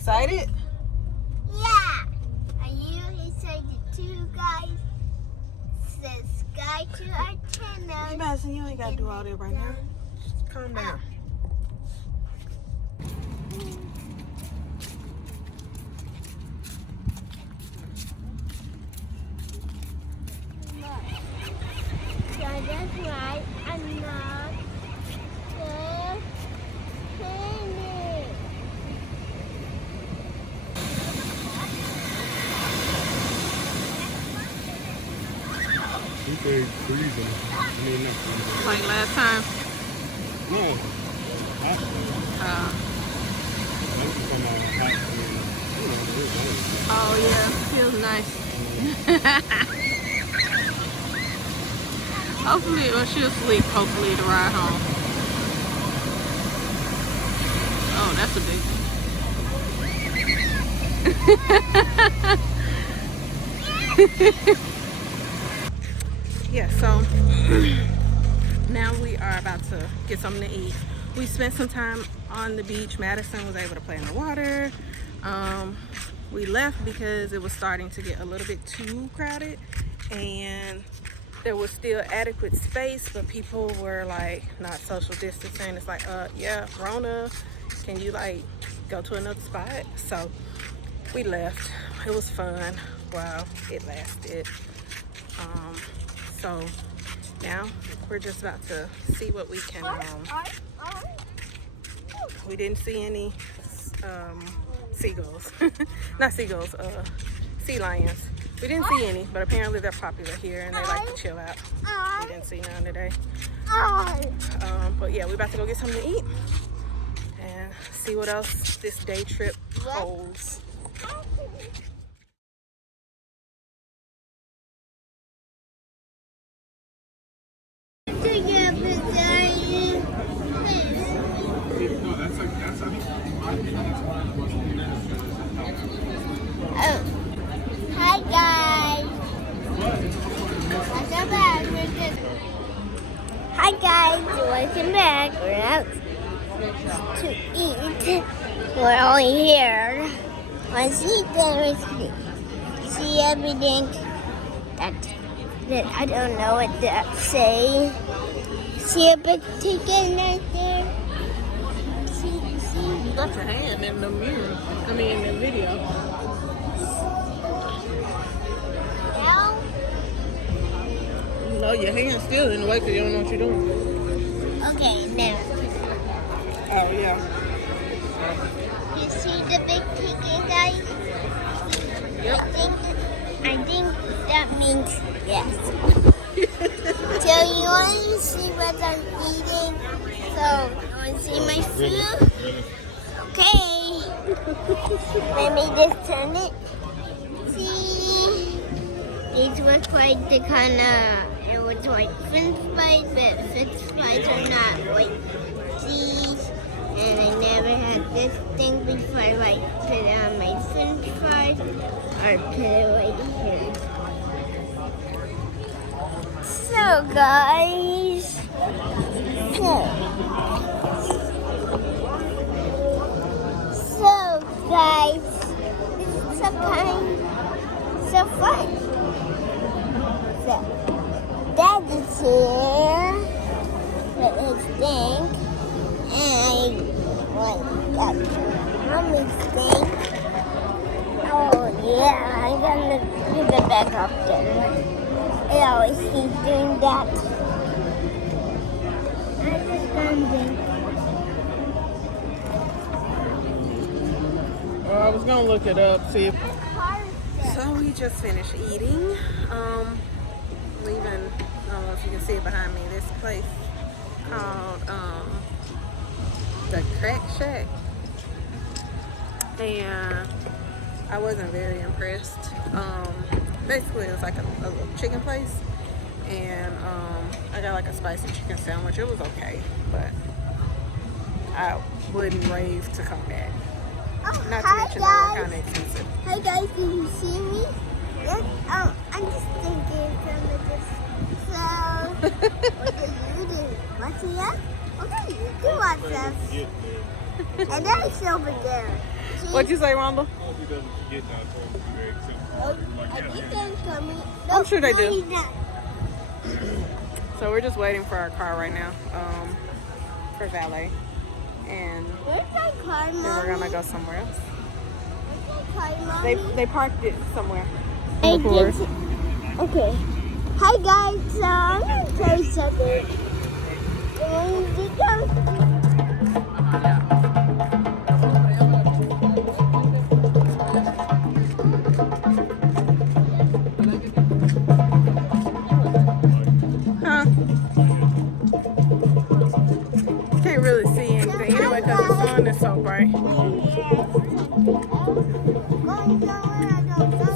excited? Yeah. Are you excited too, guys? Subscribe to our channel. Madison, you ain't got to do all that right now. Just calm down. So that's right. I'm not the panic. He said freezing. I mean, not freezing. Like last time? No. Hot. That was from hot. Oh yeah, feels nice. Hopefully, well, she'll sleep. Hopefully, to ride home. Oh, that's a big one. Yeah, so now we are about to get something to eat. We spent some time on the beach. Madison was able to play in the water. We left because it was starting to get a little bit too crowded and there was still adequate space, but people were like not social distancing. It's like, yeah, Rona, can you like go to another spot? So we left. It was fun while it lasted. So now we're just about to see what we can, we didn't see any seagulls, not seagulls, sea lions. We didn't see any, but apparently they're popular here and they like to chill out. We didn't see none today. But yeah, we're about to go get something to eat and see what else this day trip holds. Hi guys. Welcome back. Hi guys, welcome back. We're out to eat. We're only here. I see everything. See everything. That I don't know what that say. See a big chicken right there. See. You got your hand in the mirror. I mean, in the video. Now. No, your hand's still in the way because you don't know what you're doing. Okay, now. Oh, yeah. You see the big chicken, guys? Yep. I think that means yes. So you want to see what I'm eating? So you want to see my food? Okay. Let me just turn it. See? These was like the kind of, it was like French fries, but French fries are not like these. And I never had this thing before I like put it on my French fries or put it right here. So guys, this is so fun. So Daddy's here with his thing, and I got Mommy's thing. Oh yeah, I'm gonna leave it back up there. I always keep doing that. I just gonna drink. Well, I was gonna look it up, see if... So we just finished eating. Leaving, I don't know if you can see it behind me, this place called the Crack Shack. And I wasn't very impressed. Basically it was like a little chicken place, and I got like a spicy chicken sandwich. It was okay, but I wouldn't rave to come back. Not to mention they were kind of expensive. Hi guys, can you see me? Yes. I'm just thinking some of this. So, what do you do? Watching us? Okay, you can watch us. And then it's over there. What'd you say, Rhonda? I hope he doesn't forget that I told him to be very simple. I think they're coming. I'm sure they do. he's not. So we're just waiting for our car right now, for valet, and Where's my car, then Mommy? we're gonna go somewhere else. Where's my car, Mommy? They parked it somewhere. Hey, Record. okay. Hi guys, so I'm gonna try something. And because Huh? Can't really see anything anyway because the sun is so bright.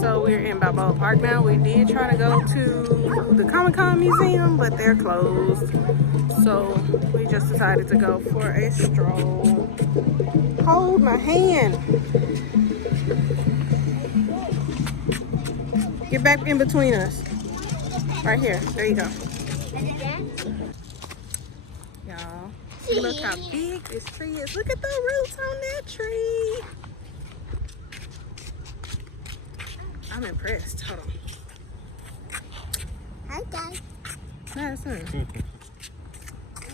So we're in Balboa Park now. We did try to go to the Comic-Con Museum, but they're closed. So we just decided to go for a stroll. Hold my hand. Get back in between us. Right here. There you go. Y'all, look how big this tree is. Look at the roots on that tree. I'm impressed. Hold on. Hi guys. Madison.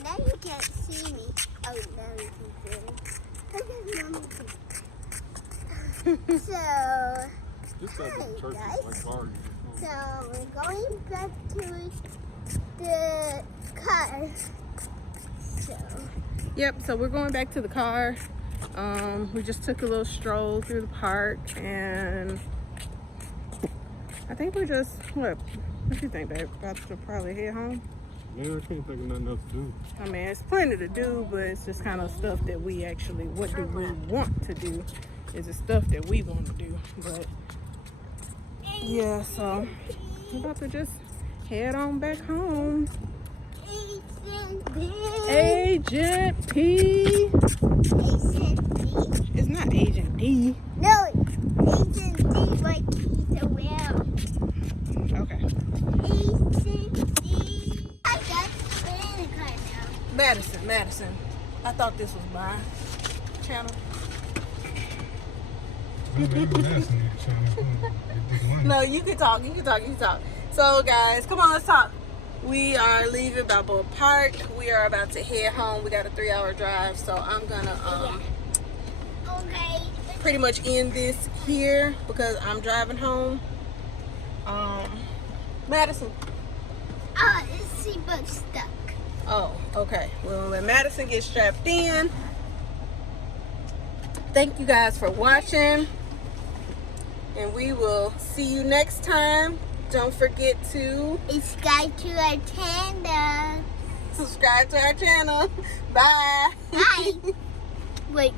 Now you can't see me. Oh, now you can see me. So, This type of church guys. is like car. so we're going back to the car. So, Yep, so we're going back to the car. We just took a little stroll through the park, and I think we're just, what do you think, babe? About to probably head home? Man, I can't think of nothing else to do. I mean, it's plenty to do, but it's just kind of stuff that we actually, what do we want to do? Is the stuff that we want to do. But yeah, so we're about to just head on back home. Agent P. It's not Agent D. No, Agent D, like he's a whale. Okay. Agent D. I got in the car now. Madison. I thought this was my channel. No, you can talk. So guys, come on, let's talk. We are leaving Balboa Park. We are about to head home. We got a 3-hour drive, so I'm gonna Okay. pretty much end this here because I'm driving home. Madison. Oh, this seatbelt's stuck. Oh, okay. Well, when Madison gets strapped in, thank you guys for watching, and we will see you next time. Don't forget to Subscribe to our channel. subscribe to our channel. Bye. Bye. Wait.